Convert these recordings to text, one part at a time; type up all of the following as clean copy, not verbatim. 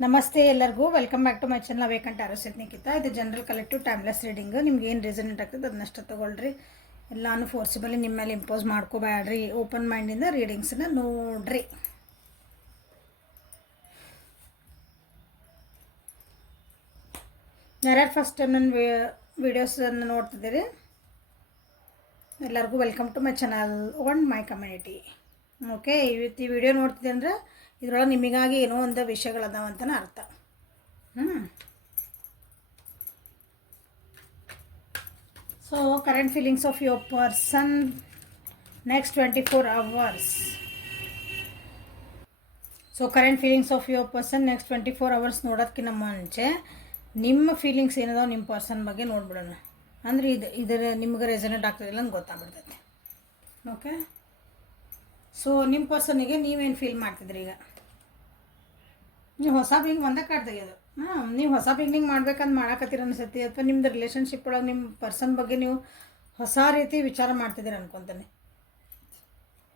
ನಮಸ್ತೆ ಎಲ್ಲರಿಗೂ welcome back to my channel ಅವೇಕಂಟ್ ಆರೋಸಿತ್ ನಿಖಿತಾ. ಇದು ಜನರಲ್ ಕಲೆಕ್ಟಿವ್ ಟೈಮ್ಲೆಸ್ ರೀಡಿಂಗ್. ನಿಮ್ಗೆ ಏನು ರೆಸನೆಂಟ್ ಆಗ್ತದೆ ಅದನ್ನಷ್ಟು ತೊಗೊಳ್ರಿ. ಎಲ್ಲಾನು ಫೋರ್ಸಿಬಲಿ ನಿಮ್ಮ ಮೇಲೆ ಇಂಪೋಸ್ ಮಾಡ್ಕೋಬೇಡ್ರಿ. ಓಪನ್ ಮೈಂಡಿಂದ ರೀಡಿಂಗ್ಸನ್ನ ನೋಡ್ರಿ. ಯಾರ್ಯಾರು ಫಸ್ಟ್ ಟೈಮ್ ನನ್ನ ವೀಡಿಯೋಸನ್ನು ನೋಡ್ತಿದ್ದೀರಿ ಎಲ್ಲರಿಗೂ welcome to my channel and my community. Okay, ಇವತ್ತು ಈ ವಿಡಿಯೋ ನೋಡ್ತಿದ್ದೆ ಅಂದರೆ ಇದರೊಳಗೆ ನಿಮಗಾಗಿ ಏನೋ ಒಂದು ವಿಷಯಗಳದಾವಂತನ ಅರ್ಥ. So current feelings of your person next 24 hours. So current feelings of your person next 24 hours ನೋಡೋದಕ್ಕಿಂತ ಮುಂಚೆ ನಿಮ್ಮ ಫೀಲಿಂಗ್ಸ್ ಏನದಾವ ನಿಮ್ಮ ಪರ್ಸನ್ ಬಗ್ಗೆ ನೋಡ್ಬಿಡೋಣ. ಅಂದರೆ ಇದರ ನಿಮ್ಗೆ ರೆಸನೇಟ್ ಆಗ್ತದಿಲ್ಲ ಅಂತ ಗೊತ್ತಾಗ್ಬಿಡ್ತೈತೆ. ಓಕೆ, ಸೊ ನಿಮ್ಮ ಪರ್ಸನಿಗೆ ನೀವೇನು ಫೀಲ್ ಮಾಡ್ತಿದ್ರಿ? ಈಗ ನೀವು ಹೊಸ ಬಿಗಿನಿಂಗ್ ಒಂದೇ ಕಾರ್ಡ್ ತೆಗೆಯೋದು. ನೀವು ಹೊಸ ಬಿಗಿನಿಂಗ್ ಮಾಡ್ಬೇಕಂತ ಮಾಡಾಕತ್ತೀರ ಅನಿಸುತ್ತೆ, ಅಥವಾ ನಿಮ್ಮದು ರಿಲೇಷನ್ಶಿಪ್ ಒಳಗೆ ನಿಮ್ಮ ಪರ್ಸನ್ ಬಗ್ಗೆ ನೀವು ಹೊಸ ರೀತಿ ವಿಚಾರ ಮಾಡ್ತಿದ್ದೀರಿ ಅನ್ಕೊತಾನೆ.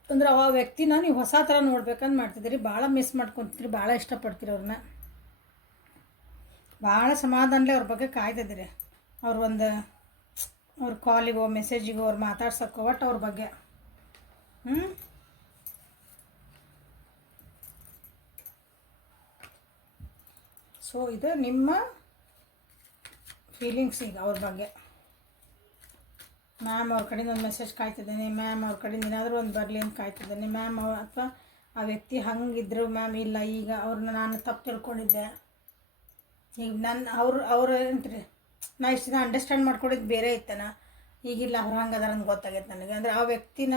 ಅಂದ್ರೆ ಆ ವ್ಯಕ್ತಿನ ನೀವು ಹೊಸ ಥರ ನೋಡ್ಬೇಕಂತ ಮಾಡ್ತಿದ್ದೀರಿ, ಭಾಳ ಮಿಸ್ ಮಾಡ್ಕೊತಿದ್ರಿ, ಭಾಳ ಇಷ್ಟಪಡ್ತೀರಿ ಅವ್ರನ್ನ, ಭಾಳ ಸಮಾಧಾನಲೇ ಅವ್ರ ಬಗ್ಗೆ ಕಾಯ್ತಿದ್ದೀರಿ. ಅವ್ರ ಕಾಲಿಗೋ ಮೆಸೇಜಿಗೋ ಅವ್ರು ಮಾತಾಡ್ಸೋಕ್ಕೋ ಒಟ್ಟು ಅವ್ರ ಬಗ್ಗೆ. ಸೊ ಇದು ನಿಮ್ಮ ಫೀಲಿಂಗ್ಸ್ ಈಗ ಅವ್ರ ಬಗ್ಗೆ. ಮ್ಯಾಮ್ ಅವ್ರ ಕಡೆಯಿಂದ ಒಂದು ಮೆಸೇಜ್ ಕಾಯ್ತಿದ್ದೇನೆ, ಮ್ಯಾಮ್ ಅವ್ರ ಕಡೆಯಿಂದ ಏನಾದರೂ ಒಂದು ಬರಲಿ ಅಂತ ಕಾಯ್ತಿದ್ದೇನೆ, ಮ್ಯಾಮ್ ಅಥವಾ ಆ ವ್ಯಕ್ತಿ ಹಂಗಿದ್ರು ಮ್ಯಾಮ್, ಇಲ್ಲ ಈಗ ಅವ್ರನ್ನ ನಾನು ತಪ್ಪು ತಿಳ್ಕೊಂಡಿದ್ದೆ, ಈಗ ಅವ್ರು ಏನಂತ್ರಿ ನಾ ಇಷ್ಟು ದಿನ ಅಂಡರ್ಸ್ಟ್ಯಾಂಡ್ ಮಾಡ್ಕೊಂಡಿದ್ದು ಬೇರೆ ಇತ್ತನ, ಈಗಿಲ್ಲ ಅವ್ರು ಹಂಗೆ ಅದಾರ ಅಂತ ಗೊತ್ತಾಗೈತೆ ನನಗೆ. ಅಂದರೆ ಆ ವ್ಯಕ್ತಿನ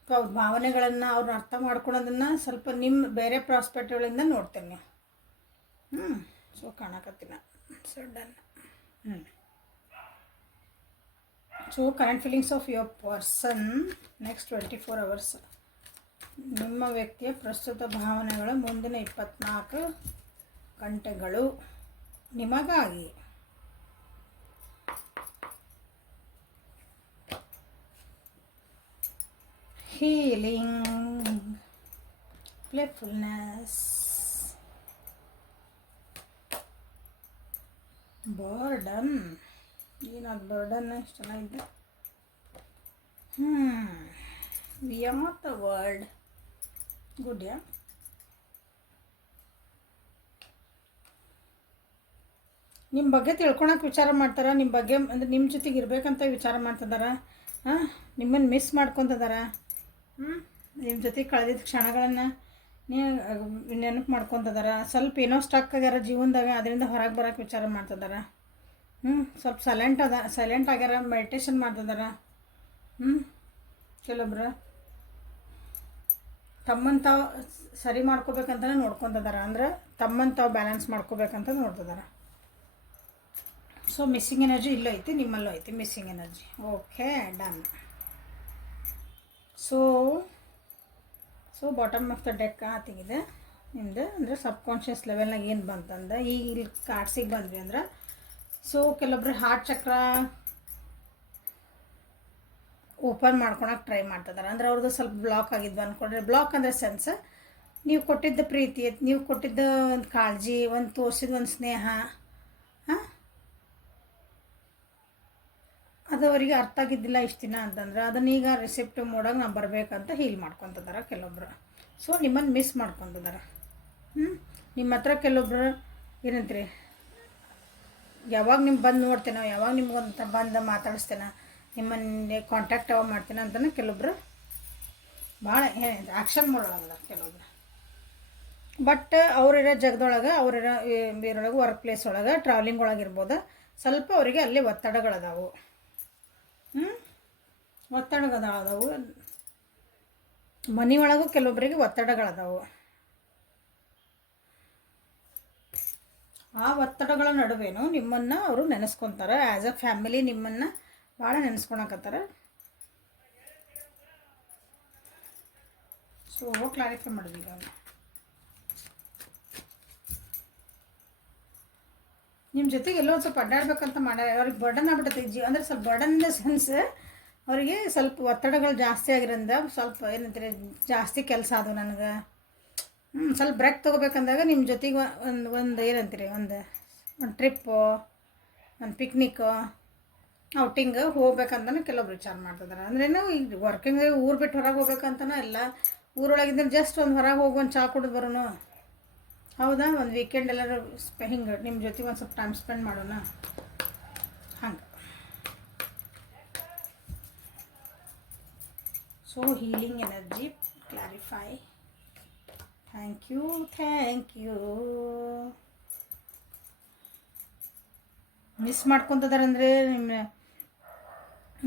ಅಥವಾ ಅವ್ರ ಭಾವನೆಗಳನ್ನು ಅವ್ರನ್ನ ಅರ್ಥ ಮಾಡ್ಕೊಳೋದನ್ನು ಸ್ವಲ್ಪ ನಿಮ್ಮ ಬೇರೆ ಪ್ರಾಸ್ಪೆಕ್ಟಿವ್ಗಳಿಂದ ನೋಡ್ತೇನೆ. ಸೊ ಕಾಣಕತ್ತೀನಿ sudden. So current feelings of your person next 24 hours. ನಿಮ್ಮ ವ್ಯಕ್ತಿಯ ಪ್ರಸ್ತುತ ಭಾವನೆಗಳು ಮುಂದಿನ 24 ಗಂಟೆಗಳು ನಿಮಗಾಗಿ. Healing, playfulness, burden. ಏನಾದ್ರು ಬರ್ಡನ್ ಎಷ್ಟು ಚೆನ್ನಾಗಿದೆ. We are not the world. Good. Yeah, ನಿಮ್ಮ ಬಗ್ಗೆ ತಿಳ್ಕೊಳಕ್ಕೆ ವಿಚಾರ ಮಾಡ್ತಾರೆ, ನಿಮ್ಮ ಬಗ್ಗೆ ಅಂದರೆ ನಿಮ್ಮ ಜೊತೆಗೆ ಇರಬೇಕಂತ ವಿಚಾರ ಮಾಡ್ತಿದ್ದಾರೆ, ನಿಮ್ಮನ್ನು ಮಿಸ್ ಮಾಡ್ಕೊತಿದ್ದಾರೆ, ನಿಮ್ಮ ಜೊತೆಗೆ ಕಳೆದಿದ್ದ ಕ್ಷಣಗಳನ್ನು ನೀವು ನೆನಪು ಮಾಡ್ಕೊತಿದ್ದಾರೆ. ಸ್ವಲ್ಪ ಏನೋ ಸ್ಟಕ್ ಆಗ್ಯಾರ ಜೀವನದಾಗ, ಅದರಿಂದ ಹೊರಗೆ ಬರೋಕ್ಕೆ ವಿಚಾರ ಮಾಡ್ತಿದ್ದಾರೆ. ಸ್ವಲ್ಪ ಸೈಲೆಂಟ್ ಆಗ್ಯಾರ, ಮೆಡಿಟೇಷನ್ ಮಾಡ್ತಿದ್ದಾರೆ. ಕೆಲವೊಬ್ರು ತಮ್ಮನ್ನು ತಾವು ಸರಿ ಮಾಡ್ಕೋಬೇಕಂತಲೇ ನೋಡ್ಕೊತಿದ್ದಾರೆ, ಅಂದ್ರೆ ತಮ್ಮನ್ನು ತಾವು ಬ್ಯಾಲೆನ್ಸ್ ಮಾಡ್ಕೋಬೇಕಂತ ನೋಡ್ತಿದ್ದಾರೆ. ಸೊ ಮಿಸ್ಸಿಂಗ್ ಎನರ್ಜಿ ಇಲ್ಲೂ ಐತಿ, ನಿಮ್ಮಲ್ಲೂ ಐತಿ missing energy. Okay, done. So bottom of the deck ಆತಿಗಿದೆ ನಿಮ್ಮದು. ಅಂದರೆ ಸಬ್ಕಾನ್ಷಿಯಸ್ ಲೆವೆಲ್ನಾಗ ಏನು ಬಂತಂದ್ರೆ ಈಗ ಇಲ್ಲಿ ಕಾರ್ಡ್ಸಿಗೆ ಬಂದ್ವಿ ಅಂದ್ರೆ, ಸೊ ಕೆಲವೊಬ್ರು ಹಾರ್ಟ್ ಚಕ್ರ ಓಪನ್ ಮಾಡ್ಕೊಳಕ್ಕೆ ಟ್ರೈ ಮಾಡ್ತಿದ್ದಾರೆ. ಅಂದ್ರೆ ಅವ್ರದ್ದು ಸ್ವಲ್ಪ ಬ್ಲಾಕ್ ಆಗಿದ್ವು ಅಂದ್ಕೊಂಡ್ರೆ, ಬ್ಲಾಕ್ ಅಂದರೆ ಸೆನ್ಸ್ ನೀವು ಕೊಟ್ಟಿದ್ದ ಪ್ರೀತಿ, ನೀವು ಕೊಟ್ಟಿದ್ದ ಒಂದು ಕಾಳಜಿ, ಒಂದು ತೋರಿಸಿದ ಒಂದು ಸ್ನೇಹ, ಅದು ಅವರಿಗೆ ಅರ್ಥ ಆಗಿದ್ದಿಲ್ಲ ಇಷ್ಟು ದಿನ ಅಂತಂದ್ರೆ, ಅದನ್ನೀಗ ರಿಸೆಪ್ಟಿವ್ ಮೋಡಾಗ ನಾವು ಬರಬೇಕಂತ ಹೀಲ್ ಮಾಡ್ಕೊತಿದ್ದಾರೆ ಕೆಲವೊಬ್ರು. ಸೊ ನಿಮ್ಮನ್ನು ಮಿಸ್ ಮಾಡ್ಕೊತಿದ್ದಾರೆ. ನಿಮ್ಮ ಹತ್ರ ಕೆಲವೊಬ್ರು ಏನಂತೀರಿ, ಯಾವಾಗ ನಿಮ್ಮ ಬಂದು ನೋಡ್ತೇನೋ, ಯಾವಾಗ ನಿಮ್ಗೊಂದು ಬಂದು ಮಾತಾಡಿಸ್ತೇನೆ, ನಿಮ್ಮನ್ನೇ ಕಾಂಟ್ಯಾಕ್ಟ್ ಯಾವಾಗ ಮಾಡ್ತೇನೆ ಅಂತಲೇ ಕೆಲವೊಬ್ರು ಭಾಳ ಆ್ಯಕ್ಷನ್ ಮಾಡೋಳಂದ್ರೆ ಕೆಲವೊಬ್ರು. ಬಟ್ ಅವರಿರೋ ಜಗದೊಳಗೆ, ಅವರಿರೋ ಬೇರೊಳಗೆ ವರ್ಕ್ ಪ್ಲೇಸ್ ಒಳಗೆ, ಟ್ರಾವೆಲಿಂಗ್ ಒಳಗಿರ್ಬೋದು, ಸ್ವಲ್ಪ ಅವರಿಗೆ ಅಲ್ಲಿ ಒತ್ತಡಗಳದಾವು. ಒತ್ತಡಗಳದಾವು. ಮನೆ ಒಳಗೂ ಕೆಲವೊಬ್ಬರಿಗೆ ಒತ್ತಡಗಳದಾವು. ಆ ಒತ್ತಡಗಳ ನಡುವೆನೂ ನಿಮ್ಮನ್ನು ಅವರು ನೆನೆಸ್ಕೊತಾರೆ. ಆ್ಯಸ್ ಅ ಫ್ಯಾಮಿಲಿ ನಿಮ್ಮನ್ನು ಭಾಳ ನೆನೆಸ್ಕೊಳಕತ್ತಾರೆ. ಸೊ ಕ್ಲಾರಿಫೈ ಮಾಡಿದ್ವಿ ಈಗ. ನಿಮ್ಮ ಜೊತೆಗೆ ಎಲ್ಲೋ ಸ್ವಲ್ಪ ಅಡ್ಡಾಡ್ಬೇಕಂತ ಮಾಡ್ಯಾರ, ಅವ್ರಿಗೆ ಬರ್ಡನ್ ಆಗ್ಬಿಟ್ಟೈತಿ ಅಂದರೆ ಸ್ವಲ್ಪ ಬರ್ಡನ್ ಇನ್ ದ ಸೆನ್ಸ್ ಅವರಿಗೆ ಸ್ವಲ್ಪ ಒತ್ತಡಗಳು ಜಾಸ್ತಿ ಆಗಿರೋದ್ರಿಂದ ಸ್ವಲ್ಪ ಏನಂತಾರೆ ಜಾಸ್ತಿ ಕೆಲಸ ಅದು ನನಗೆ ಸ್ವಲ್ಪ ಬ್ರೇಕ್ ತೊಗೋಬೇಕಂದಾಗ ನಿಮ್ಮ ಜೊತೆಗೆ ಒಂದು ಏನಂತೀರಿ ಒಂದು ಟ್ರಿಪ್ಪು ಒಂದು ಪಿಕ್ನಿಕ್ಕು ಔಟಿಂಗ್ ಹೋಗ್ಬೇಕಂತಲೂ ಕೆಲವೊಬ್ರು ವಿಚಾರ ಮಾಡ್ತಿದ್ದಾರೆ ಅಂದ್ರೇನು ಈಗ ವರ್ಕಿಂಗ್ ಊರು ಬಿಟ್ಟು ಹೊರಗೆ ಹೋಗ್ಬೇಕಂತನೂ ಇಲ್ಲ ಊರೊಳಗಿದ್ದರೆ ಜಸ್ಟ್ ಒಂದು ಹೊರಗೆ ಹೋಗಿ ಒಂದು ಚಹಾ ಕುಡಿದು ಬರೋಣ ಹೌದಾ ಒಂದು ವೀಕೆಂಡ್ ಎಲ್ಲರೂ ಹಿಂಗೆ ನಿಮ್ಮ ಜೊತೆಗೆ ಒಂದು ಸ್ವಲ್ಪ ಟೈಮ್ ಸ್ಪೆಂಡ್ ಮಾಡೋಣ ಹಂಗೆ so healing energy clarify thank you miss ಮಾಡ್ಕೊತದಾರಂದರೆ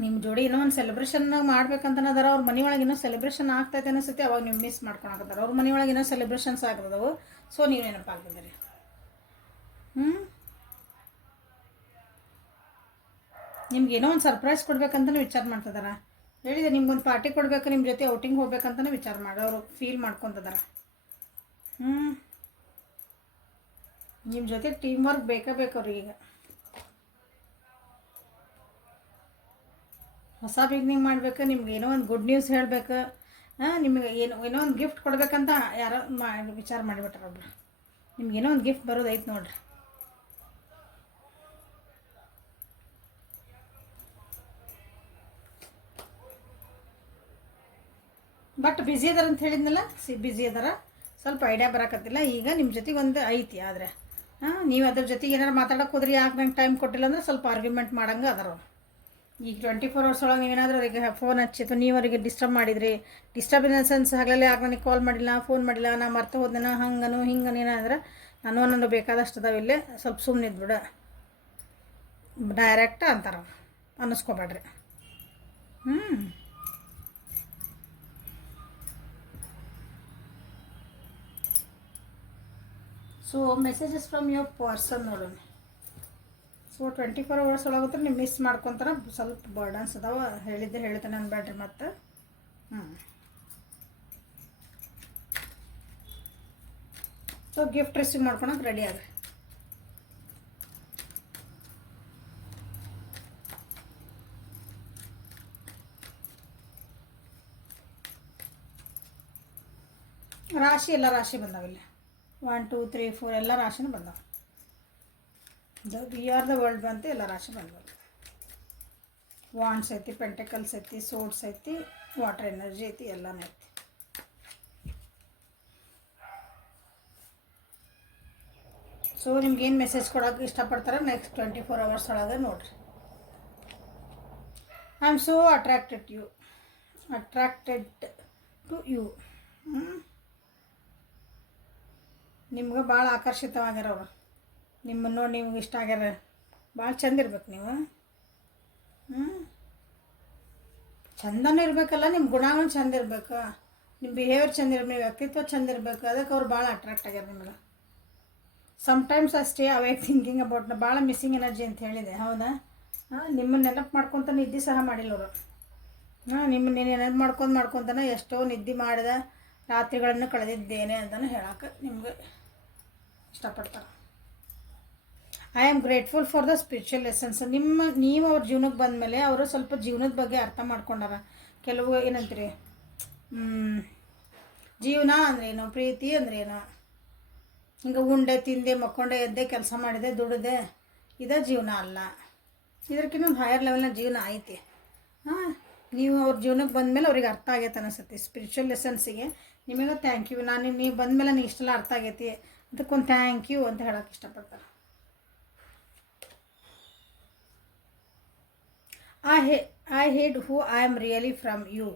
ನಿಮ್ಮ ಜೋಡಿ ಇನ್ನೂ ಒಂದು ಸೆಲೆಬ್ರೇಷನ್ ಮಾಡ್ಬೇಕಂತನದಾರ ಅವ್ರ ಮನೆ ಒಳಗೆ ಇನ್ನೂ ಸೆಲೆಬ್ರೇಷನ್ ಆಗ್ತೈತೆ ಅನಿಸುತ್ತೆ ಅವಾಗ ನೀವು ಮಿಸ್ ಮಾಡ್ಕೊಳಕತ್ತಾರ ಅವ್ರ ಮನೆ ಒಳಗೆ ಇನ್ನೂ ಸೆಲೆಬ್ರೇಷನ್ಸ್ ಆಗ್ತದವು ಸೊ ನೀವು ನೆನಪಾಗ್ತಿದ್ದೀರಿ ನಿಮ್ಗೆ ಏನೋ ಒಂದು ಸರ್ಪ್ರೈಸ್ ಕೊಡ್ಬೇಕಂತಲೂ ವಿಚಾರ ಮಾಡ್ತಿದಾರ ಹೇಳಿದೆ ನಿಮ್ಗೊಂದು ಪಾರ್ಟಿ ಕೊಡಬೇಕು ನಿಮ್ಮ ಜೊತೆ ಔಟಿಂಗ್ ಹೋಗ್ಬೇಕಂತಲೂ ವಿಚಾರ ಮಾಡೋರು ಫೀಲ್ ಮಾಡ್ಕೊತದಾರ ನಿಮ್ಮ ಜೊತೆ ಟೀಮ್ ವರ್ಕ್ ಬೇಕೇ ಬೇಕು ಅವ್ರಿಗೆ ಹೊಸ ಬಿಗ್ನಿಂಗ್ ಮಾಡಬೇಕು ನಿಮ್ಗೆ ಏನೋ ಒಂದು ಗುಡ್ ನ್ಯೂಸ್ ಹೇಳಬೇಕು ನಿಮಗೆ ಏನೋ ಒಂದು ಗಿಫ್ಟ್ ಕೊಡ್ಬೇಕಂತ ಯಾರೋ ವಿಚಾರ ಮಾಡಿಬಿಟ್ರೆ ಒಬ್ರು ನಿಮ್ಗೇನೋ ಒಂದು ಗಿಫ್ಟ್ ಬರೋದೈತೆ ನೋಡ್ರಿ ಬಟ್ ಬ್ಯುಸಿ ಅದಾರ ಅಂತ ಹೇಳಿದ್ನಲ್ಲ ಬ್ಯುಸಿ ಅದಾರ ಸ್ವಲ್ಪ ಐಡಿಯಾ ಬರೋಕತ್ತಿಲ್ಲ ಈಗ ನಿಮ್ಮ ಜೊತೆಗೆ ಒಂದು ಐತಿ ಆದರೆ ನೀವು ಅದ್ರ ಜೊತೆಗೆ ಏನಾರು ಮಾತಾಡೋಕೆ ಹೋದ್ರಿ ಯಾಕೆ ನಂಗೆ ಟೈಮ್ ಕೊಟ್ಟಿಲ್ಲ ಅಂದರೆ ಸ್ವಲ್ಪ ಆರ್ಗ್ಯುಮೆಂಟ್ ಮಾಡಂಗೆ ಅದಾರ ಈಗ 24 hours ಒಳಗೆ ನೀವೇನಾದರೂ ಅವರಿಗೆ ಫೋನ್ ಹಚ್ಚಿತ್ತು ನೀವು ಅವರಿಗೆ ಡಿಸ್ಟರ್ಬ್ ಮಾಡಿದ್ರಿ ಡಿಸ್ಟರ್ಬೆನ್ಸನ್ಸ್ ಆಗಲೇ ಯಾಕೆ ನನಗೆ ಕಾಲ್ ಮಾಡಿಲ್ಲ ಫೋನ್ ಮಾಡಿಲ್ಲ ನಾ ಮರ್ತು ಹೋದೆನ ಹಂಗನು ಹಿಂಗನು ಏನಾದ್ರೆ ನಾನು ಬೇಕಾದಷ್ಟು ಅದಾವ ಇಲ್ಲೇ ಸ್ವಲ್ಪ ಸುಮ್ಮನೆ ಇದ್ಬಿಡ ಡೈರೆಕ್ಟ್ ಅಂತಾರೆ ಅನ್ನಿಸ್ಕೋಬೇಡ್ರಿ so messages from your person ನೋಡೋಣ ಸೊ 24 hours ಒಳಗುತ್ತೆ ನೀವು ಮಿಸ್ ಮಾಡ್ಕೊತಾರೆ ಸ್ವಲ್ಪ ಬರ್ಡನ್ಸ್ ಅದಾವ ಹೇಳಿದ್ದೆ ಅನ್ಬೇಡ್ರಿ ಮತ್ತು ಸೊ ಗಿಫ್ಟ್ ರಿಸೀವ್ ಮಾಡ್ಕೊಳಕ್ಕೆ ರೆಡಿ ಆಗ್ರಿ ರಾಶಿ ಎಲ್ಲ ರಾಶಿ ಬಂದಾವಿಲ್ಲ 1 2 3 4 ಎಲ್ಲ ರಾಶಿನೂ ಬಂದಾವ ವಿ ಆರ್ ದ ವರ್ಲ್ಡ್ ಬಂತು ಎಲ್ಲ ರಾಶಿ ಬಂದವು ವಾಂಡ್ಸ್ ಐತಿ ಪೆಂಟಕಲ್ಸ್ ಐತಿ ಸೋರ್ಡ್ಸ್ ಐತಿ ವಾಟರ್ ಎನರ್ಜಿ ಐತಿ ಎಲ್ಲನೂ ಐತಿ ಸೊ ನಿಮ್ಗೇನು ಮೆಸೇಜ್ ಕೊಡೋಕೆ ಇಷ್ಟಪಡ್ತಾರೆ ನೆಕ್ಸ್ಟ್ 24 hours ಒಳಗೆ ನೋಡಿರಿ I am so attracted to you ನಿಮ್ಗೆ ಭಾಳ ಆಕರ್ಷಿತವಾಗ್ಯಾರ ಅವರು ನಿಮ್ಮನ್ನು ನೋಡಿ ನಿಮ್ಗೆ ಇಷ್ಟ ಆಗ್ಯಾರ ಭಾಳ ಚಂದ ಇರ್ಬೇಕು ನೀವು ಚಂದನೂ ಇರಬೇಕಲ್ಲ ನಿಮ್ಮ ಗುಣಗಳು ಚಂದ ಇರಬೇಕು ನಿಮ್ಮ ಬಿಹೇವಿಯರ್ ಚಂದ ಇರ್ಬೇಕು ನಿಮ್ಮ ವ್ಯಕ್ತಿತ್ವ ಚಂದ ಇರಬೇಕು ಅದಕ್ಕೆ ಅವ್ರು ಭಾಳ ಅಟ್ರಾಕ್ಟ್ ಆಗ್ಯಾರ ನಿಮ್ಗೆ ಸಮ್ಟೈಮ್ಸ್ ಅಷ್ಟೇ ಅವೇ ಥಿಂಕಿಂಗ್ ಅಬೌಟ್ ಭಾಳ ಮಿಸ್ಸಿಂಗ್ ಎನರ್ಜಿ ಅಂತ ಹೇಳಿದೆ ಹೌದಾ ನಿಮ್ಮನ್ನು ನೆನಪು ಮಾಡ್ಕೊತ ನಿದ್ದೆ ಸಹ ಮಾಡಿಲ್ಲ ಅವರು ನಿಮ್ಮನ್ನು ನೆನಪು ಮಾಡ್ಕೊತಾನೆ ಎಷ್ಟೋ ನಿದ್ದೆ ಮಾಡಿದ ರಾತ್ರಿಗಳನ್ನು ಕಳೆದಿದ್ದೇನೆ ಅಂತಲೂ ಹೇಳೋಕೆ ನಿಮ್ಗೆ ಇಷ್ಟಪಡ್ತಾರೆ I am grateful for the spiritual lessons ನೀವು ಅವ್ರ ಜೀವನಕ್ಕೆ ಬಂದಮೇಲೆ ಅವರು ಸ್ವಲ್ಪ ಜೀವನದ ಬಗ್ಗೆ ಅರ್ಥ ಮಾಡ್ಕೊಂಡಾರ ಕೆಲವು ಏನಂತೀರಿ ಜೀವನ ಅಂದ್ರೇನು ಪ್ರೀತಿ ಅಂದ್ರೇನು ಹಿಂಗೆ ಉಂಡೆ ತಿಂದೆ ಮಕ್ಕೊಂಡೆ ಎದ್ದೆ ಕೆಲಸ ಮಾಡಿದೆ ದುಡಿದೆ ಇದೇ ಜೀವನ ಅಲ್ಲ ಇದಕ್ಕಿಂತ ಒಂದು ಹೈಯರ್ ಲೆವೆಲ್ನ ಜೀವನ ಐತಿ ನೀವು ಅವ್ರ ಜೀವನಕ್ಕೆ ಬಂದಮೇಲೆ ಅವ್ರಿಗೆ ಅರ್ಥ ಆಗೈತೆ ಅನಿಸುತ್ತೆ ಸ್ಪಿರಿಚುವಲ್ ಲೆಸನ್ಸಿಗೆ ನಿಮಗೆ ಥ್ಯಾಂಕ್ ಯು ನೀವು ಬಂದಮೇಲೆ ನನಗೆ ಇಷ್ಟೆಲ್ಲ ಅರ್ಥ ಆಗೈತಿ ಅದಕ್ಕೊಂದು ಥ್ಯಾಂಕ್ ಯು ಅಂತ ಹೇಳೋಕೆ ಇಷ್ಟಪಡ್ತಾರೆ I hate who I am really from you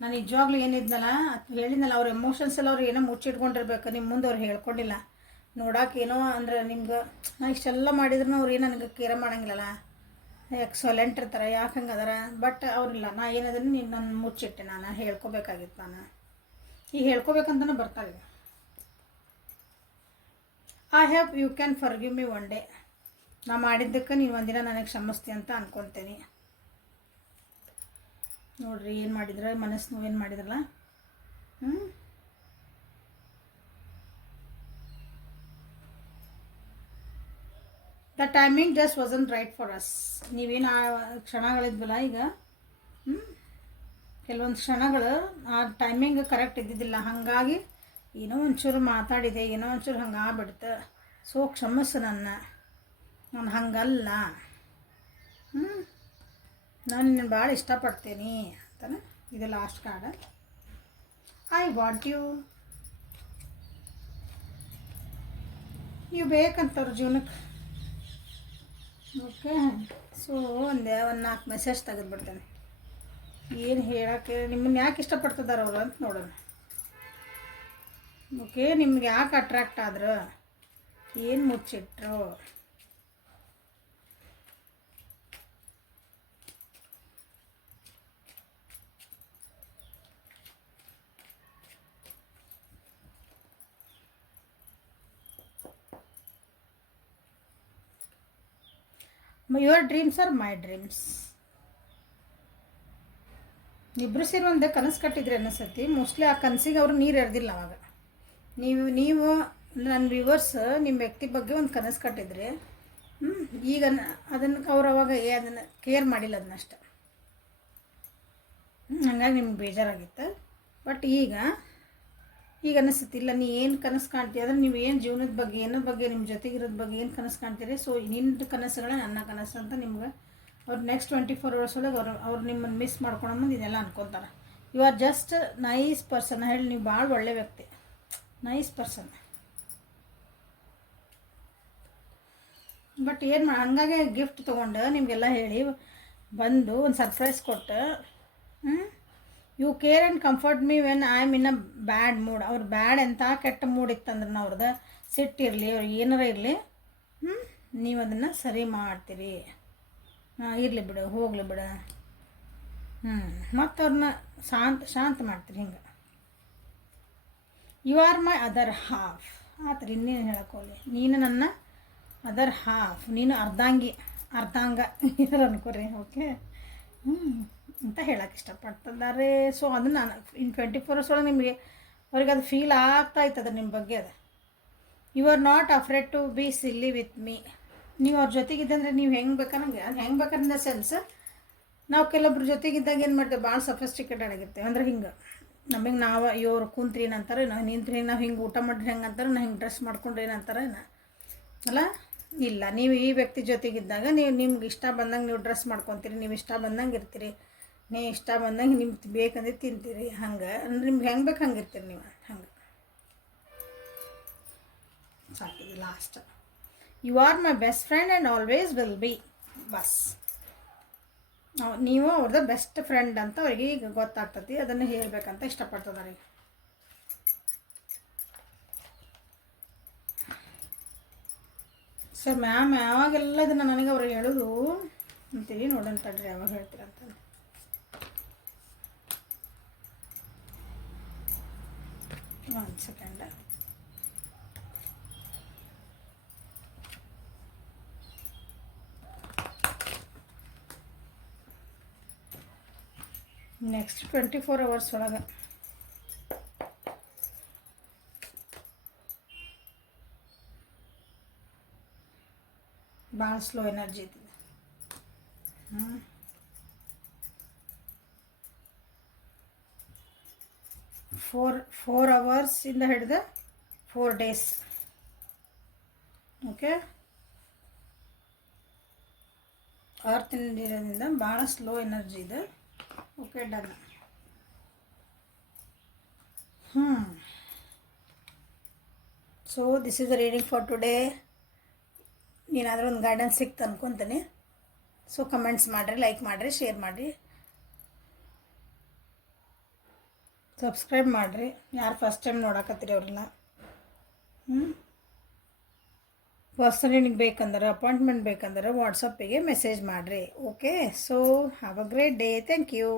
ನಾನು ನಿಜವಾಗ್ಲೂ ಏನಿದ್ನಲ್ಲ ಹೇಳಿದ್ನಲ್ಲ ಅವ್ರ ಎಮೋಷನ್ಸ್ ಎಲ್ಲ ಅವ್ರು ಏನೋ ಮುಚ್ಚಿಟ್ಕೊಂಡಿರ್ಬೇಕು ನಿಮ್ಮ ಮುಂದೆ ಅವ್ರು ಹೇಳ್ಕೊಂಡಿಲ್ಲ ನೋಡೋಕೆ ಏನೋ ಅಂದ್ರೆ ನಿಮ್ಗೆ ನಾ ಇಷ್ಟೆಲ್ಲ ಮಾಡಿದ್ರು ಅವ್ರು ಏನು ನನಗೆ ಕೇರ ಮಾಡೋಂಗಿಲ್ಲಲ್ಲ ಎಕ್ಸಲೆಂಟ್ ಇರ್ತಾರೆ ಯಾಕೆ ಹಂಗೆ ಅದಾರ ಬಟ್ ಅವ್ರಿಲ್ಲ ನಾ ಏನದನ್ನು ನನ್ನ ಮುಚ್ಚಿಟ್ಟೆ ನಾನು ಹೇಳ್ಕೊಬೇಕಾಗಿತ್ತು ನಾನು ಈಗ ಹೇಳ್ಕೊಬೇಕಂತಲೂ ಬರ್ತಾರೆ I have you can forgive me one day ನಾ ಮಾಡಿದ್ದಕ್ಕೆ ನೀವು ಒಂದಿನ ನನಗೆ ಕ್ಷಮಿಸ್ತಿ ಅಂತ ಅನ್ಕೊತೀನಿ ನೋಡ್ರಿ ಏನು ಮಾಡಿದ್ರೆ ಮನಸ್ಸು ನೋವೇನು ಮಾಡಿದ್ರಲ್ಲ the timing just wasn't right for us ನೀವೇನು ಆ ಕ್ಷಣಗಳಿದ್ವಲ್ಲ ಈಗ ಕೆಲವೊಂದು ಕ್ಷಣಗಳು ಆ ಟೈಮಿಂಗ್ ಕರೆಕ್ಟ್ ಇದ್ದಿದ್ದಿಲ್ಲ ಹಾಗಾಗಿ ಏನೋ ಒಂಚೂರು ಮಾತಾಡಿದೆ, ಏನೋ ಒಂಚೂರು ಹಂಗೆ ಆಗ್ಬಿಡ್ತು, ಸೊ ಕ್ಷಮಿಸು ನಾನು ಹಂಗಲ್ಲ, ನಾನು ನಿನ್ನ ಭಾಳ ಇಷ್ಟಪಡ್ತೀನಿ ಅಂತಾನೆ. ಇದು last card. I want you, ನೀವು ಬೇಕಂತವ್ರ ಜೀವನಕ್ಕೆ. ಓಕೆ, ಸೊ ಒಂದು 4 ಮೆಸೇಜ್ ತೆಗೆದುಬಿಡ್ತೇನೆ. ಏನು ಹೇಳೋಕ್ಕೆ, ನಿಮ್ಮನ್ನು ಯಾಕೆ ಇಷ್ಟಪಡ್ತಿದ್ದಾರೆ ಅವರು ಅಂತ ನೋಡೋಣ. ಓಕೆ, ನಿಮ್ಗೆ ಯಾಕೆ ಅಟ್ರಾಕ್ಟ್ ಆದ್ರು, ಏನು ಮುಚ್ಚಿಟ್ರು, your dreams are my dreams. ಇಬ್ಬರು ಸೇರಿ ಒಂದು ಕನಸು ಕಟ್ಟಿದ್ರೆ ಅನ್ನಿಸತಿ. ಮೋಸ್ಟ್ಲಿ ಆ ಕನಸಿಗೆ ಅವರು ನೀರು ಎರೆದಿಲ್ಲ ಅವಾಗ. ನೀವು ನನ್ನ ವ್ಯೂವರ್ಸ್ ನಿಮ್ಮ ವ್ಯಕ್ತಿ ಬಗ್ಗೆ ಒಂದು ಕನಸು ಕಟ್ಟಿದ್ರೆ, ಈಗ ಅದನ್ನು ಅವ್ರು ಅವಾಗ ಅದನ್ನು ಕೇರ್ ಮಾಡಿಲ್ಲ ಅದನ್ನಷ್ಟು. ಹಂಗಾಗಿ ನಿಮ್ಗೆ ಬೇಜಾರಾಗಿತ್ತು. ಬಟ್ ಈಗ ಅನ್ನಿಸುತ್ತೆ, ಇಲ್ಲ ನೀ ಏನು ಕನಸು ಕಾಣ್ತೀವಿ ಅಂದರೆ ನೀವು ಏನು ಜೀವನದ ಬಗ್ಗೆ, ಏನೋ ಬಗ್ಗೆ, ನಿಮ್ಮ ಜೊತೆಗಿರೋದ ಬಗ್ಗೆ ಏನು ಕನಸು ಕಾಣ್ತೀರಿ, ಸೊ ನಿನ್ನ ಕನಸುಗಳೇ ನನ್ನ ಕನಸು ಅಂತ ನಿಮ್ಗೆ ಅವ್ರು ನೆಕ್ಸ್ಟ್ 24 hours ಒಳಗೆ ಅವ್ರು ನಿಮ್ಮನ್ನು ಮಿಸ್ ಮಾಡ್ಕೊಂಡ್ಬಂದು ಇದೆಲ್ಲ ಅನ್ಕೊತಾರೆ. You are just nice person. ಹೇಳಿ, ನೀವು ಭಾಳ ಒಳ್ಳೆ ವ್ಯಕ್ತಿ, ನೈಸ್ ಪರ್ಸನ್. ಬಟ್ ಏನು ಹಂಗಾಗಿ ಗಿಫ್ಟ್ ತೊಗೊಂಡು ನಿಮಗೆಲ್ಲ ಹೇಳಿ ಬಂದು ಒಂದು ಸರ್ಪ್ರೈಸ್ ಕೊಟ್ಟು, you care and comfort me when I am in a bad mood. ಅವ್ರು ಬ್ಯಾಡ್ ಎಂಥ ಕೆಟ್ಟ ಮೂಡ್ ಇತ್ತಂದ್ರೆ ಅವ್ರದ್ದು ಸಿಟ್ಟಿರಲಿ, ಅವ್ರಿಗೆ ಏನಾರ ಇರಲಿ, ನೀವು ಅದನ್ನು ಸರಿ ಮಾಡ್ತೀರಿ. ಇರಲಿ ಬಿಡು, ಹೋಗಲಿ ಬಿಡು, ಮತ್ತು ಅವ್ರನ್ನ ಶಾಂತ ಮಾಡ್ತೀರಿ. ಹಿಂಗೆ you are my other half. ಆ ಥರ ಇನ್ನೇನು ಹೇಳೋಕ್ಕೋಲಿ, ನೀನು ನನ್ನ ಅದರ್ ಹಾಫ್, ನೀನು ಅರ್ಧಾಂಗ ಏನಾರು ಅನ್ಕೋರಿ. ಓಕೆ, ಅಂತ ಹೇಳೋಕೆ ಇಷ್ಟಪಡ್ತಿದ್ದಾರೆ. ಸೊ ಅದನ್ನು ನಾನು ಇನ್ 24 hours ಒಳಗೆ ನಿಮಗೆ ಅವ್ರಿಗೆ ಅದು ಫೀಲ್ ಆಗ್ತಾಯಿತ್ತದ ನಿಮ್ಮ ಬಗ್ಗೆ. ಅದು you are not afraid to be silly with me. ನೀವು ಅವ್ರ ಜೊತೆಗಿದ್ದಂದರೆ ನೀವು ಹೆಂಗೆ ಬೇಕಾದಂಗೆ, ಅದು ಹೆಂಗೆ ಬೇಕಾದ್ರೆ ಇನ್ ದ ಸೆನ್ಸ್, ನಾವು ಕೆಲವೊಬ್ರ ಜೊತೆಗಿದ್ದಾಗ ಏನು ಮಾಡ್ತೇವೆ, ಭಾಳ ಸಫಿಸ್ಟಿಕೇಟೆಡ್ ಆಗಿರ್ತೇವೆ. ಅಂದ್ರೆ ಹಿಂಗೆ ನಮಗೆ ನಾವು ಇವ್ರು ಕುಂತ್ರಿ ಏನಂತಾರೆ, ನಾವು ನಿಂತ್ರಿ, ನಾವು ಹಿಂಗೆ ಊಟ ಮಾಡಿರಿ ಹೆಂಗೆ ಅಂತಾರೆ, ನಾವು ಹಿಂಗೆ ಡ್ರೆಸ್ ಮಾಡ್ಕೊಂಡ್ರಿ ಏನಂತಾರೆ ಅಲ್ಲ. ಇಲ್ಲ, ನೀವು ಈ ವ್ಯಕ್ತಿ ಜೊತೆಗಿದ್ದಾಗ ನಿಮ್ಗೆ ಇಷ್ಟ ಬಂದಂಗೆ ನೀವು ಡ್ರೆಸ್ ಮಾಡ್ಕೊತೀರಿ, ನೀವು ಇಷ್ಟ ಬಂದಂಗೆ ಇರ್ತೀರಿ, ನೀವು ಇಷ್ಟ ಬಂದಂಗೆ ನಿಮ್ಗೆ ಬೇಕಂದ್ರೆ ತಿಂತೀರಿ. ಹಂಗೆ ಅಂದ್ರೆ ನಿಮ್ಗೆ ಹೆಂಗೆ ಬೇಕು ಹಂಗೆ ಇರ್ತೀರಿ ನೀವು. ಹಂಗೆ ಸಾಕಿದೆ last. You are my best friend and always will be. ಬಸ್ ನೀವು ಅವ್ರದ್ದು ಬೆಸ್ಟ್ ಫ್ರೆಂಡ್ ಅಂತ ಅವ್ರಿಗೆ ಈಗ ಗೊತ್ತಾಗ್ತತಿ. ಅದನ್ನು ಹೇಳಬೇಕಂತ ಇಷ್ಟಪಡ್ತಿದ್ದಾರೆ. ಸರ್ ಮ್ಯಾಮ್ ಯಾವಾಗೆಲ್ಲ ಇದನ್ನು ನನಗೆ ಅವ್ರು ಹೇಳೋದು ಅಂತೀವಿ, ನೋಡೋಣ ತಡ್ರಿ ಯಾವಾಗ ಹೇಳ್ತೀರಂತ. ಒಂದು ಸೆಕೆಂಡ್. ನೆಕ್ಸ್ಟ್ 24 hours ಒಳಗೆ ಭಾಳ ಸ್ಲೋ ಎನರ್ಜಿ ಐತಿದೆ. 4 hours ಇಂದ ಹಿಡಿದು 4 days. ಓಕೆ, ಅರ್ತ್ ಇರೋದ್ರಿಂದ ಭಾಳ ಸ್ಲೋ ಎನರ್ಜಿ ಇದೆ. Okay, done. So this is the reading for today. ಏನಾದರೂ ಒಂದು ಗೈಡೆನ್ಸ್ ಸಿಕ್ತು ಅನ್ಕೊತೀನಿ. ಸೊ ಕಮೆಂಟ್ಸ್ ಮಾಡಿರಿ, ಲೈಕ್ ಮಾಡಿರಿ, ಶೇರ್ ಮಾಡಿರಿ, ಸಬ್ಸ್ಕ್ರೈಬ್ ಮಾಡಿರಿ. ಯಾರು ಫಸ್ಟ್ ಟೈಮ್ ನೋಡಕತ್ತೀರಿ ಅವ್ರನ್ನ. ಪರ್ಸನಲಿ ನಿಮಗೆ ಬೇಕಂದ್ರೆ, ಅಪಾಯಿಂಟ್ಮೆಂಟ್ ಬೇಕಂದ್ರೆ ವಾಟ್ಸಪ್ಪಿಗೆ ಮೆಸೇಜ್ ಮಾಡಿರಿ. Okay, so have a great day. Thank you.